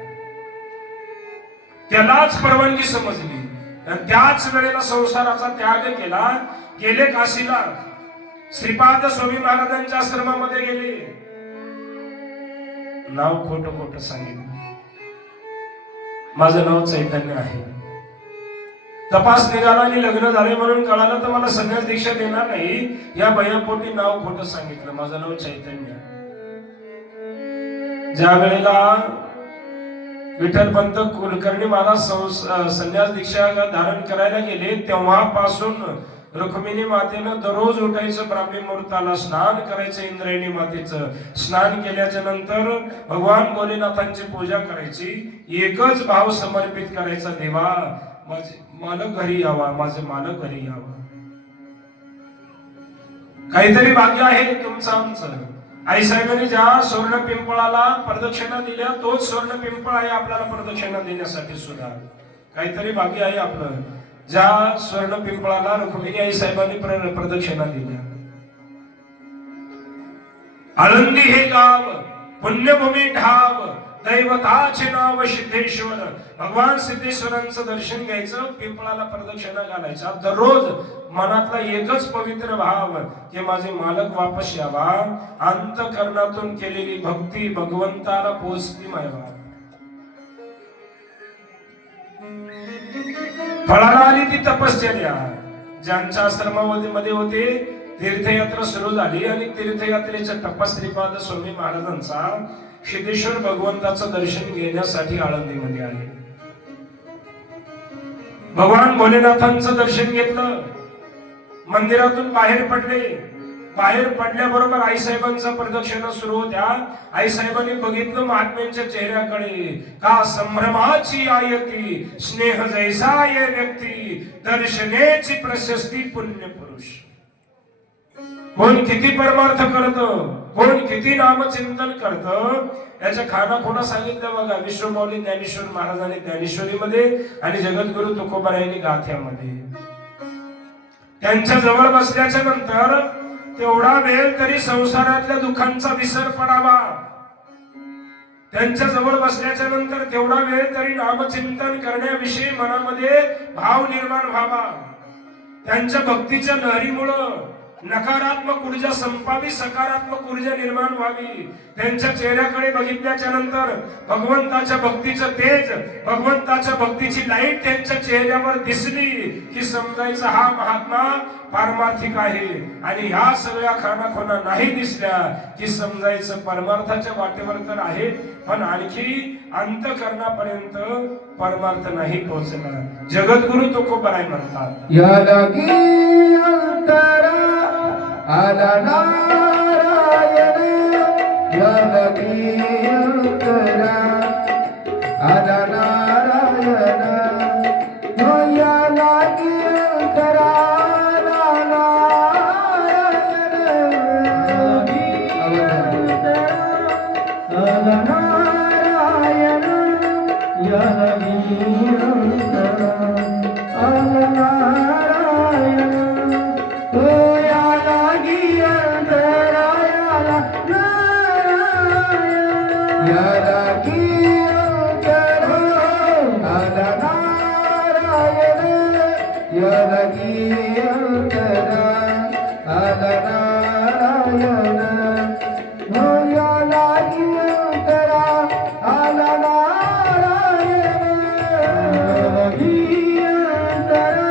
त्यालाच परवानगी समजली आणि त्याच वेळेला संसाराचा त्याग केला. गेले काशीला, श्रीपाद स्वामी महाराजांच्या आश्रमामध्ये गेले. नाव खोटं सांगितलं, माझं नाव चैतन्य आहे. तपास निघाला आणि लग्न झाले म्हणून कळालं तर मला संन्यास दीक्षा देणार नाही. या भयापोटी नाव खोटं सांगितलं, माझं नाव चैतन्य. ज्या वेळेला विठ्ठलपंत कुलकर्णी महाराज संन्यास दीक्षा धारण करायला गेले तेव्हापासून रुक्मिणी मातेनं दररोज उठायचं, ब्राह्मी मुहूर्ताला स्नान करायचं, इंद्रायणी मातेचं स्नान केल्याच्या नंतर भगवान भोलेनाथांची पूजा करायची. एकच भाव समर्पित करायचा, देवा माझे मालक घरी यावा, माझे मालक घरी यावा. काहीतरी भाग्य आहे तुमचं आमचं. आई साहेबांनी ज्या स्वर्ण पिंपळाला प्रदक्षिणा दिल्या तोच स्वर्ण पिंपळ आहे आपल्याला प्रदक्षिणा देण्यासाठी सुद्धा. काहीतरी भाग्य आहे आपलं, ज्या स्वर्ण पिंपळाला रुक्मिणी आई साहेबांनी प्रदक्षिणा दिल्या. आळंदी हे गाव, पुण्यभूमी ठाव, दैवताचे नाव सिद्धेश्वर. भगवान सिद्धेश्वरांचं दर्शन घ्यायचं, पिंपळाला प्रदक्षिणा घालायचा. दररोज मनातला एकच पवित्र भाव की माझे मालक वापस यावा. अंतःकरणातून केलेली भक्ती भगवंताला पोचती मायवा. फळाला आली ती तपश्चर्या. ज्यांच्या आश्रमामध्ये होते तीर्थयात्रा सुरू झाली आणि तीर्थयात्रेच्या टप्पा श्रीपाद स्वामी महाराजांचा सिद्धेश्वर भगवंताचं दर्शन घेण्यासाठी आळंदीमध्ये आले. भगवान भोलेनाथांचं दर्शन घेतलं, मंदिरातून बाहेर पडले. बाहेर पडल्याबरोबर आई साहेबांचा प्रदक्षिणा सुरू होत्या. आई साहेबांनी बघितलं महात्म्यांच्या चेहऱ्याकडे, का संभ्रमाची आयती, स्नेह जैसा ये व्यक्ती, दर्शनेची प्रशस्ती पुण्य पुरुष. कोण किती परमार्थ करत, कोण किती नामचिंतन करत, याच्या खानाखोना सांगितलं बघा विश्वमाऊली ज्ञानेश्वर महाराजांनी ज्ञानेश्वरीमध्ये आणि जगद्गुरु तुकोबारायांनी गाथ्यामध्ये. त्यांच्या जवळ बसल्याच्या नंतर तेवढा वेळ तरी संसारातल्या दुःखांचा विसर पडावा. त्यांच्या जवळ बसल्याच्या नंतर तेवढा वेळ तरी नामचिंतन करण्याविषयी मनामध्ये भाव निर्माण व्हावा. त्यांच्या भक्तीच्या लहरीमुळं नकारात्मक ऊर्जा संपावी, सकारात्मक ऊर्जा निर्माण व्हावी. त्यांच्या चेहऱ्याकडे बघितल्याच्या नंतर भगवंताच्या भक्तीचं तेज, भगवंताच्या भक्तीची लाईट त्यांच्या चेहऱ्यावर दिसली की समजायचं हा महात्मा पारमार्थिक आहे. आणि ह्या सगळ्या खानाखोना नाही दिसल्या की समजायचं परमार्थाच्या वाटेवर तर आहे, पण आणखी अंतःकरणापर्यंत परमार्थ नाही पोहोचला. जगद्गुरु तुकोबाराय म्हणतात, या लगी अंतरा आला नारायण, या लगी अंतरा यदगी अंतरा आला नारायण यदगी अंतरा आला नारायण हो यदगी अंतरा आला नारायण यदगी अंतरा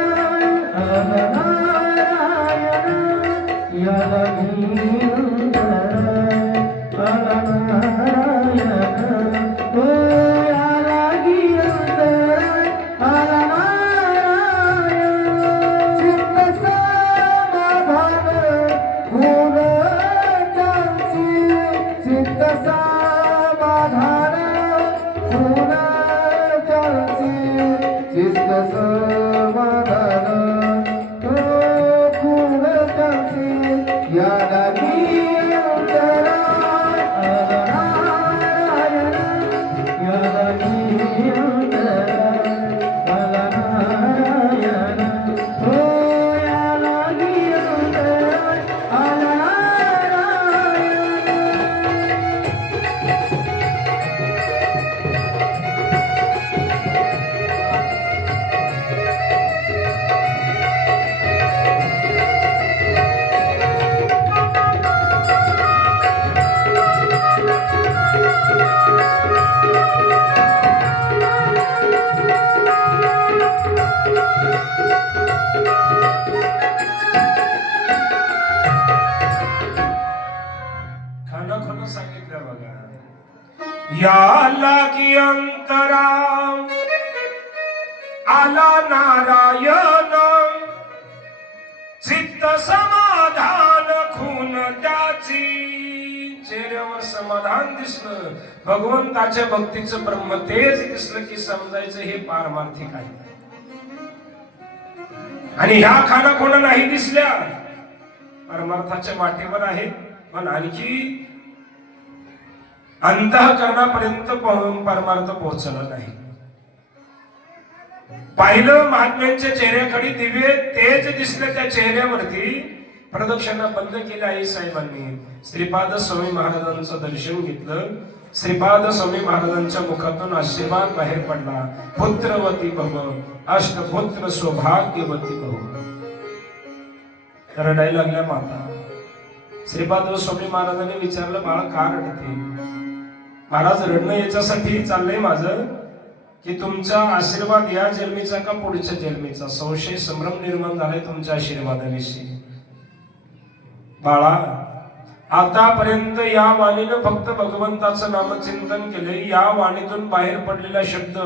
आला नारायण यदगी याला की अंतरा आला नारायण चित्त समाधान खून त्याची चेहऱ्यावर समाधान दिसलं भगवंताच्या भक्तीचं ब्रह्म तेज दिसलं की समजायचं हे पारमार्थिक आहे आणि ह्या खानाखोना नाही दिसल्या परमार्थाच्या वाटेवर आहे पण आणखी अंतःकरणापर्यंत परमार्थ पोहोचला नाही पाहिलं महात्म्यांच्या चेहऱ्याकडे दिव्य तेज दिसले त्या चेहऱ्यावरती प्रदक्षिणा बंद केल्या आई साहेबांनी श्रीपाद स्वामी महाराजांचं दर्शन घेतलं श्रीपाद स्वामी महाराजांच्या मुखातून आशीर्वाद बाहेर पडला पुत्रवती भव अष्टपुत्र सौभाग्यवती भव रडायला लागल्या माता श्रीपाद स्वामी महाराजांनी विचारलं बाळा का रडते महाराज रडणं याच्यासाठी चाललंय माझं की तुमचा आशीर्वाद या जन्मीचा का पुढच्या जन्मीचा संशय संभ्रम निर्माण झालाय तुमच्या आशीर्वादाविषयी बाळा आतापर्यंत या वाणीनं फक्त भगवंताचं नामचिंतन केले या वाणीतून बाहेर पडलेला शब्द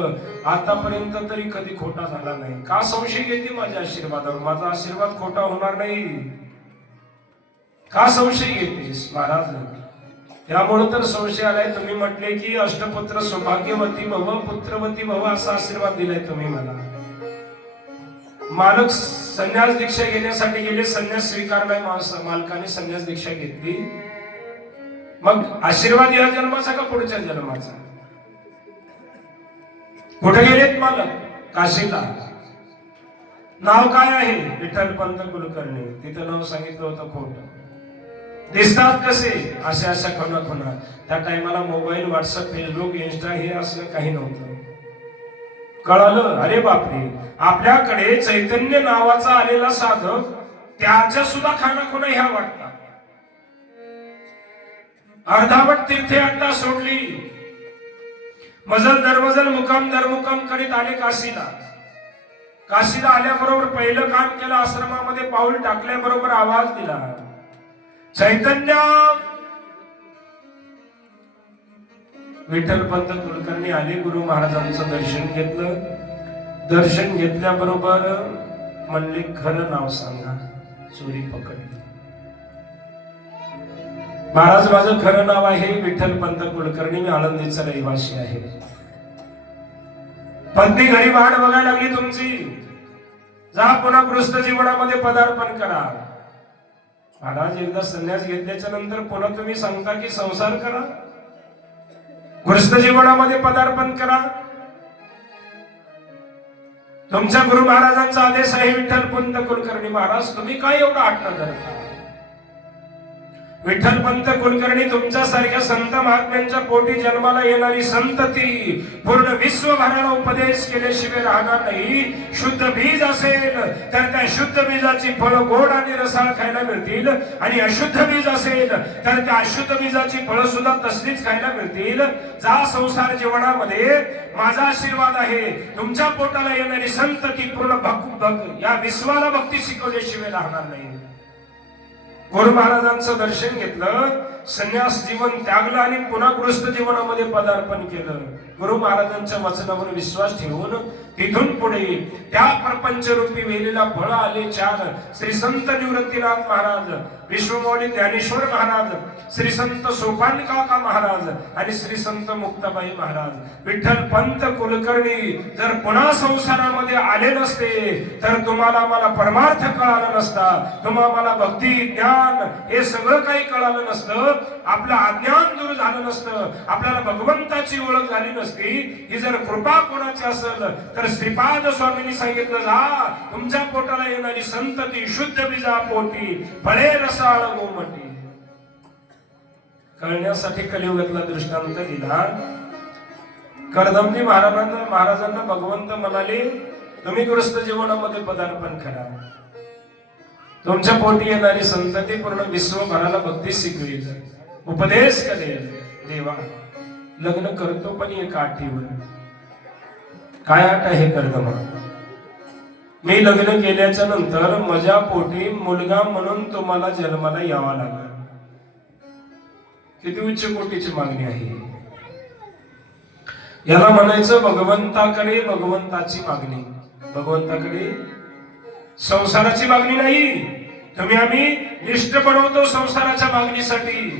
आतापर्यंत तरी कधी खोटा झाला नाही का संशय घेते माझ्या आशीर्वादावर माझा आशीर्वाद खोटा होणार नाही का संशय घेतेस महाराज त्यामुळे तर संशय आलाय तुम्ही म्हटले की अष्टपुत्र सौभाग्यवती भव पुत्रवती भव असा आशीर्वाद दिलाय तुम्ही मला मालक संन्यास दीक्षा घेण्यासाठी गेले संन्यास स्वीकारलाय मालकाने संन्यास दीक्षा घेतली मग आशीर्वाद या जन्माचा का पुढच्या जन्माचा कुठे गेलेत मालक काशीला नाव काय आहे विठ्ठलपंत कुलकर्णी तिथं नाव सांगितलं होतं खोटं दिसतात कसे अशा अशा खुणा त्या टायमाला मोबाईल व्हॉट्सअप फेसबुक इंस्टा हे असलं काही नव्हतं कळालं अरे बापरे आपल्याकडे चैतन्य नावाचा आलेला साधक त्याच्या सुद्धा खानाखुणा ह्या वाटतात अर्धावट तीर्थयात्रा सोडली मजल दरमजल मुकाम दरमुकाम करीत आले काशीला आल्याबरोबर पहिलं काम केलं आश्रमामध्ये पाऊल टाकल्याबरोबर आवाज दिला चैतन्य विठ्ठलपंत कुलकर्णी आले गुरु महाराजांचं दर्शन घेतल्याबरोबर म्हणले खरं नाव सांगा चोरी पकडली महाराज माझं खरं नाव आहे विठ्ठलपंत कुलकर्णी मी आळंदीचा रहिवासी आहे पत्नी घरी वाट बघायला लागली तुमची जा पुन्हा गृहस्थ जीवनामध्ये पदार्पण करा महाराज एकदा संन्यास घेतल्याच्या नंतर पुन्हा तुम्ही सांगता की संसार करा गृहस्थ जीवनामध्ये पदार्पण करा तुमच्या गुरु महाराजांचा आदेश आहे विठ्ठलपंत कुलकर्णी महाराज तुम्ही काय एवढा हट्ट धरता विठ्ठलपंत कुलकर्णी तुमच्यासारख्या संत महात्म्यांच्या पोटी जन्माला येणारी संतती पूर्ण विश्वभराला उपदेश केल्याशिवाय राहणार नाही. शुद्ध बीज असेल तर त्या शुद्ध बीजाची फळं गोड आणि रसाळ खायला मिळतील, आणि अशुद्ध बीज असेल तर त्या अशुद्ध बीजाची फळं सुद्धा तसलीच खायला मिळतील. जा संसार जीवनामध्ये माझा आशीर्वाद आहे, तुमच्या पोटाला येणारी संतती पूर्ण या विश्वाला भक्ती शिकवल्याशिवाय राहणार नाही. गुरु महाराजांचं दर्शन घेतलं, संन्यास जीवन त्यागलं आणि पुन्हा गृहस्थ जीवनामध्ये पदार्पण केलं. गुरु महाराजांच्या वचनावर विश्वास ठेवून तिथून पुढे त्या प्रपंचरूपी वेलीला फळ आले 4. श्री संत निवृत्तीनाथ महाराज, विश्वमौली ज्ञानेश्वर महाराज, श्री संत सोपान काका महाराज आणि श्री संत मुक्ताबाई महाराज. विठ्ठल पंत कुलकर्णी जर पुन्हा संसारामध्ये आले नसते तर तुम्हाला मला परमार्थ कळाला नसता, तुम्हाला भक्ती ज्ञान हे सगळं काही कळालं नसतं, आपलं अज्ञान दूर झालं नसतं, आपल्याला भगवंताची ओळख झाली नसती. ही जर कृपा कोणाची असेल तर श्रीपाद स्वामींनी सांगितलं, जा तुमच्या पोटाला येणारी संतती शुद्ध बीजा पोटी फळे रसाळ गोमटी. कळण्यासाठी कलियुगातला दृष्टांत दिला. कर्दमजी महाराजांना भगवंत म्हणाले, तुम्ही गृहस्थ जीवनामध्ये पदार्पण करा, तुमच्या पोटी येणारी संतती पूर्ण विश्वभराला भक्ती शिकवेल, उपदेश करेल. देवा लग्न करतो पण एका अटीवर. काय अट आहे कर्दमा? मी लग्न केल्याच्या नंतर माझ्या पोटी मुलगा म्हणून तुम्हाला जन्माला यावा लागेल. किती उच्च कोटीची मागणी आहे. याला म्हणायचं भगवंताकडे भगवंताची मागणी. भगवंताकडे संसाराची मागणी नाही. तुम्ही आम्ही लिस्ट बनवतो संसाराच्या मागणीसाठी,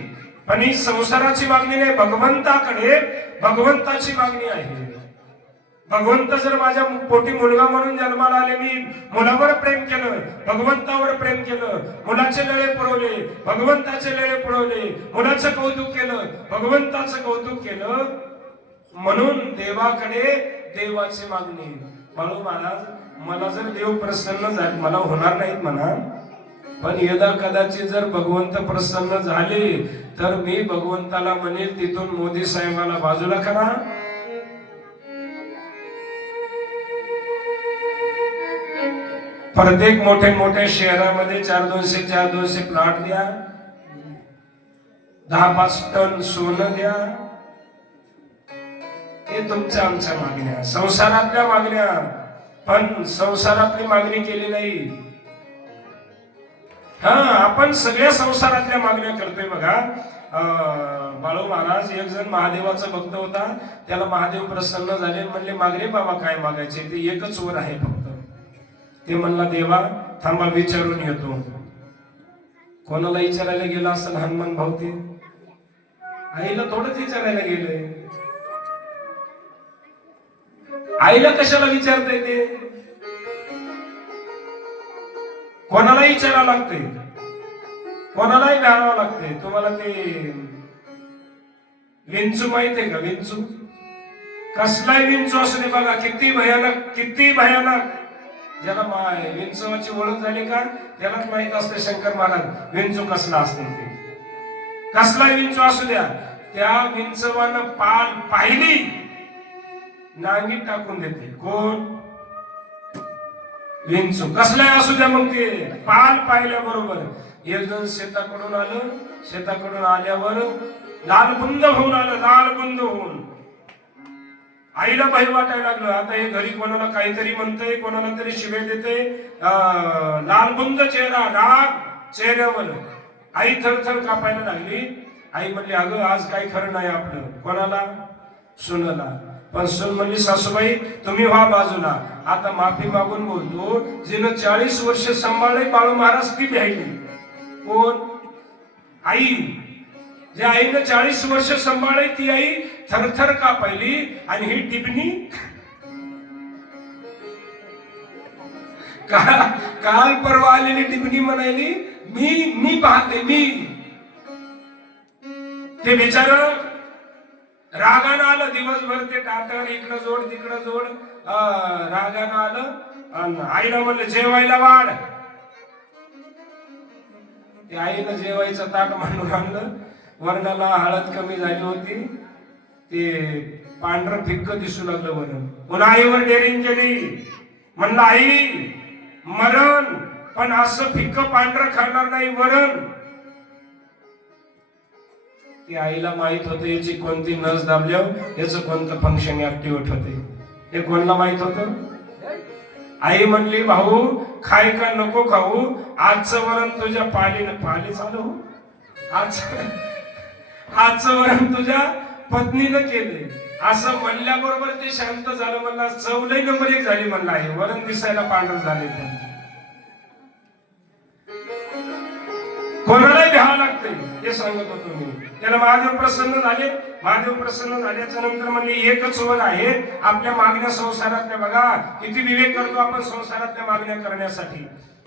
पण ही संसाराची मागणी नाही, भगवंताकडे भगवंताची मागणी आहे. भगवंत जर माझ्या पोटी मुलगा म्हणून जन्माला आले, मी मुलावर प्रेम केलं, भगवंतावर प्रेम केलं, मुलाचे लळे पुरवले, भगवंताचे लळे पुरवले, मुलाचं कौतुक केलं, भगवंताचं कौतुक केलं, म्हणून देवाकडे देवाची मागणी. बाळू महाराज, मला जर देव प्रसन्न झाले, मला होणार नाहीत म्हणा, पण यदा कदाचित जर भगवंत प्रसन्न झाले तर मी भगवंताला म्हणेल, तिथून मोदी साहेबाला बाजूला करा, प्रत्येक मोठ्या शहरामध्ये 400 प्लॉट द्या, 10-5 टन सोनं द्या. हे तुमच्या आमच्या मागण्या, संसारातल्या मागण्या. पण संसारातली मागणी केली नाही. आपण सगळ्या संसारातल्या मागण्या करतोय. बघा, बाळू महाराज एक जण महादेवाचा भक्त होता, त्याला महादेव प्रसन्न झाले, म्हणले मागणे बाबा काय मागायचे, ते एकच वर आहे फक्त. ते म्हणला, देवा थांबा विचारून येतो. कोणाला विचारायला गेला असं हनुमान भाऊ? ते आईला थोडंच विचारायला गेलंय. आईला कशाला विचारताय? ते कोणालाही विचारावं लागते, कोणालाही घालावं लागते. तुम्हाला ते विंचू माहित आहे का? विंचू कसलाही विंचू असू दे, बघा किती भयानक, किती भयानक. ज्याला विंचवाची ओळख झाली का त्यालाच माहित असते शंकर महाराज विंचू कसला असते. ते कसला विंचू असू द्या, त्या विंचवानं पाल पाहिली नांगीत टाकून देते. कोण? विंचू. कसलाही असू द्या, मग ते पाल पाहिल्या बरोबर. एक जण शेताकडून आलं, शेताकडून आल्यावर लालबुंद होऊन आलं, लालबुंद होऊन. आईला भय वाटायला लागलं, आता हे घरी कोणाला काहीतरी म्हणतंय, कोणाला तरी शिवे देते. लालबुंद चेहरा, राग चेहऱ्यावर. आई थरथर कापायला लागली. आई म्हणली, अगं आज काही खरं नाही आपलं. कोणाला? सुनला. पण सून म्हणली, सासूबाई तुम्ही व्हा बाजूला, आता माफी मागून बोलतो. जिनं 40 वर्ष सांभाळले बाळू महाराज ती भ्यायली. कोण? आई. ज्या आईनं 40 वर्ष सांभाळले ती आई थरथर कापायली. आणि ही टिपणी काल परवा आलेली टिपणी म्हणायली, मी पाहते, मी. ते बिचार रागानं आलं दिवसभर. ते टाटर इकडं जोड तिकडं जोड, रागानं आलं. आईला म्हणलं जेवायला वाढ. ते आईनं जेवायचं ताट मांडून आणलं, वरणाला हळद कमी झाली होती, ते पांढरं फिक्क दिसू लागलं वरण. पुन्हा आईवर डेअरिंग केली, म्हणलं आई मरण पण असं फिक्क पांढरं खाणार नाही वरण. ती आईला माहित होते याची कोणती नस दाबल्यावर याचं कोणतं फंक्शन ऍक्टिव्हेट होते, हे कोणाला माहित होतं? आई म्हणली भाऊ खाय का नको खाऊ, आजचं वरण तुझ्या पाली चालू हो, आजचं वरण तुझ्या पत्नीनं केलंय. असं म्हणल्याबरोबर ते शांत झालं. म्हणला चव लई नंबर 1 झाली म्हणला आहे, वरण दिसायला पांढर झाले. कोणालाही घ्यावं लागतंय हे सांगत होतो मी. त्याला महादेव प्रसन्न झाले. महादेव प्रसन्न झाल्याच्या नंतर म्हणजे एकच वर आहे आपल्या मागण्या संसारातल्या. बघा किती विवेक करतो आपण संसारातल्या मागण्या करण्यासाठी.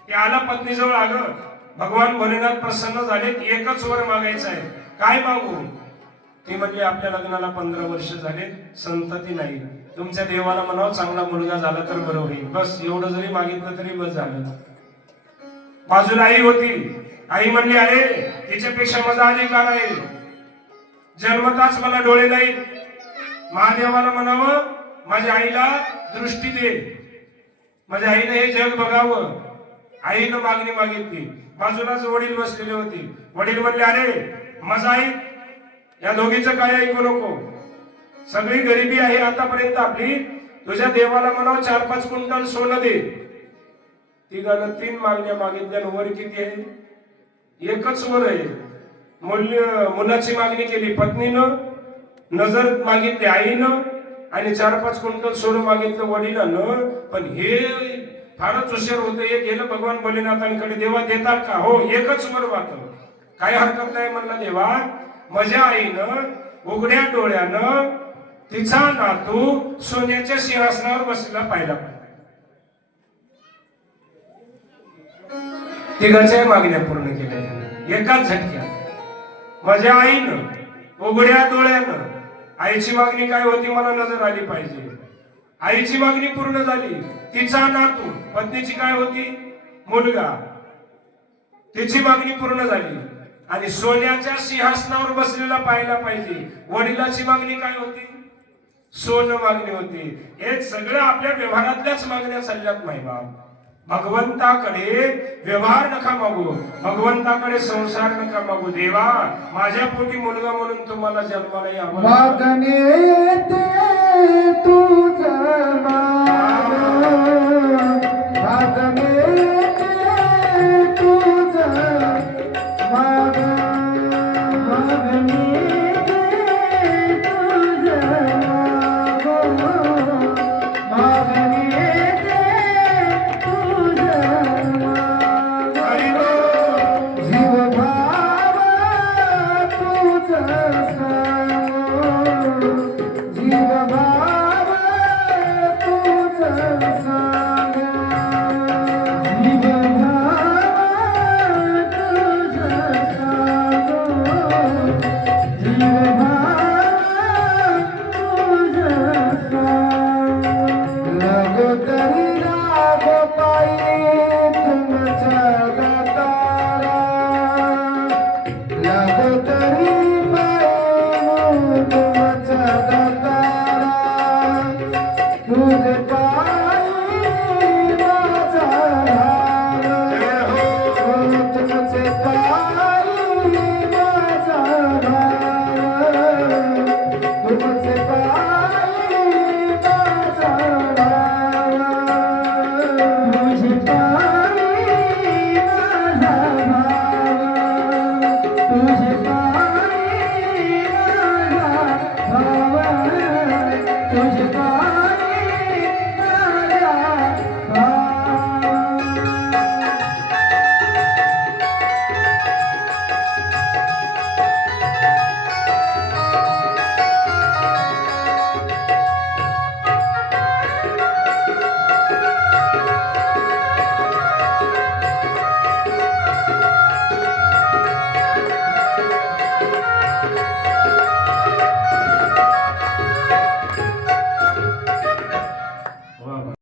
ते आला पत्नीजवळ आलं, भगवान भोलेनाथ प्रसन्न झाले, एकच वर मागायचं आहे. काय मागू? ते म्हणजे आपल्या लग्नाला 15 वर्ष झाले, संतती नाही, तुमच्या देवाला म्हणावं चांगला मुलगा झाला तर बरं होईल, बस एवढं जरी मागितलं तरी बस झालं. बाजूला आई होती. आई म्हणली अरे तिच्यापेक्षा माझा अधिकार आहे, जन्मताच मला डोळे नाहीत, महादेवाला म्हणावं माझ्या आईला दृष्टी दे, माझ्या आईने हे जग बघावं. आईनं मागणी मागितली. बाजूलाच वडील बसलेले होते. वडील म्हणले अरे माझा आई या दोघीचं काय ऐकू नको, सगळी गरिबी आहे आतापर्यंत आपली, तुझ्या देवाला म्हणावं 4-5 क्विंटल सोनं दे. तिघानं 3 मागण्या मागितल्या. वर किती आहे? एकच वर आहे. मुलाची मागणी केली पत्नीनं, नजर मागितली आईनं, आणि 4-5 क्विंटल सोनं मागितलं वडिलांनं. पण हे फारच हुशार होतं. हे गेलं भगवान भोलेनाथांकडे, देवा देतात का? हो एकच वर वाटत, काही हरकत नाही म्हणला. देवा माझ्या आईनं उघड्या डोळ्यानं तिचा नातू सोन्याच्या सिंहासनावर बसलेला पाहिला. तिघाच्या मागण्या पूर्ण केल्या एकाच झटक्यात. माझ्या आईनं उघड्या डोळ्यानं, आईची मागणी काय होती? मला नजर आली पाहिजे. आईची मागणी पूर्ण झाली. तिचा नातू, पत्नीची काय होती? मुलगा, तिची मागणी पूर्ण झाली. आणि सोन्याच्या सिंहासनावर बसलेला पाहायला पाहिजे. वडिलाची मागणी काय होती? सोनं मागणी होती. हे सगळं आपल्या व्यवहारातल्याच मागण्या चालल्यात माय बाप. भगवंताकडे व्यवहार नका मागू, भगवंताकडे संसार नका मागू. देवा माझ्या पोटी मुलगा म्हणून तुम्हाला जन्माला यावं. मागणे ते तुझं माग, मागणे